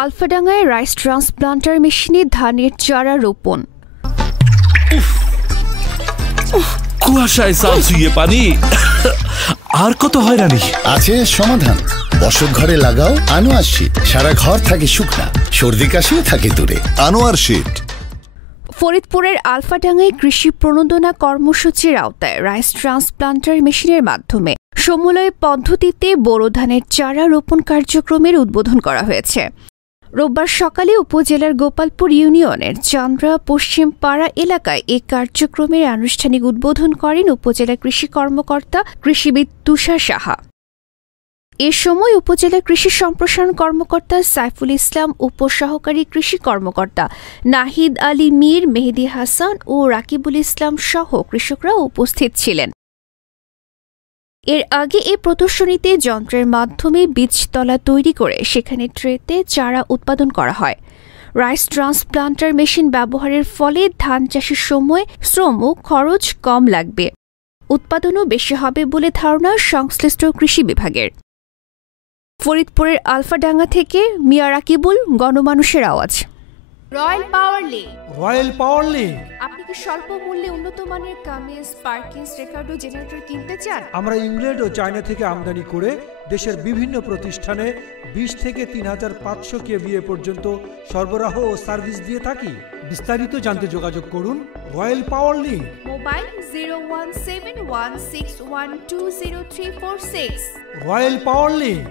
আলফাডাঙ্গায় rice transplanter মেশিনে ধানের চারা রোপণ। কুয়াশায় সাল ছুঁয়ে পানি আর কত হয়রানি আছে সমাধান। বসত ঘরে লাগাও আনোয়ার শীট, সারা ঘর থাকে শুকনা, সর্দি কাশিও থাকে দূরে। আনোয়ার শীট। ফরিদপুরের আলফাডাঙ্গায় কৃষি প্রণোদনা কর্মসূচির আওতায় রাইস ট্রান্সপ্লান্টার মেশিনের মাধ্যমে সমলয় পদ্ধতিতে বোরো ধানের চারা রোপণ কার্যক্রমের উদ্বোধন করা হয়েছে। রোববার সকালে উপজেলার গোপালপুর ইউনিয়নের চান্দ্রা পশ্চিম পাড়া এলাকায় এই কার্যক্রমের আনুষ্ঠানিক উদ্বোধন করেন উপজেলা কৃষি কর্মকর্তা কৃষিবিদ তুষার সাহা। এ সময় উপজেলা কৃষি সম্প্রসারণ কর্মকর্তা সাইফুল ইসলাম, উপসহকারী কৃষি কর্মকর্তা নাহিদ আলী মীর, মেহেদি হাসান ও রাকিবুল ইসলাম সহ কৃষকরা উপস্থিত ছিলেন। এর আগে এ প্রদর্শনীতে যন্ত্রের মাধ্যমে বীজতলা তৈরি করে সেখানে ট্রেতে চারা উৎপাদন করা হয়। রাইস ট্রান্সপ্লান্টার মেশিন ব্যবহারের ফলে ধান চাষের সময় শ্রম ও খরচ কম লাগবে, উৎপাদনও বেশি হবে বলে ধারণা সংশ্লিষ্ট কৃষি বিভাগের। ফরিদপুরের আলফাডাঙ্গা থেকে মিয়া রাকিবুল, গণমানুষের আওয়াজ। রয়্যাল পাওয়ার লিঙ্ক। রয়্যাল পাওয়ার লিঙ্ক। আপনি কি স্বল্প মূল্যে উন্নত মানের কামিজ, পার্কিংস, রেকার্ডো জেনারেটর কিনতে চান? আমরা ইংল্যান্ড ও চায়না থেকে আমদানি করে দেশের বিভিন্ন প্রতিষ্ঠানে 20 থেকে 3500 কেভিএ পর্যন্ত সরবরাহ ও সার্ভিস দিয়ে থাকি। বিস্তারিত জানতে যোগাযোগ করুন রয়্যাল পাওয়ার লিঙ্ক। মোবাইল 01716120346। রয়্যাল পাওয়ার লিঙ্ক।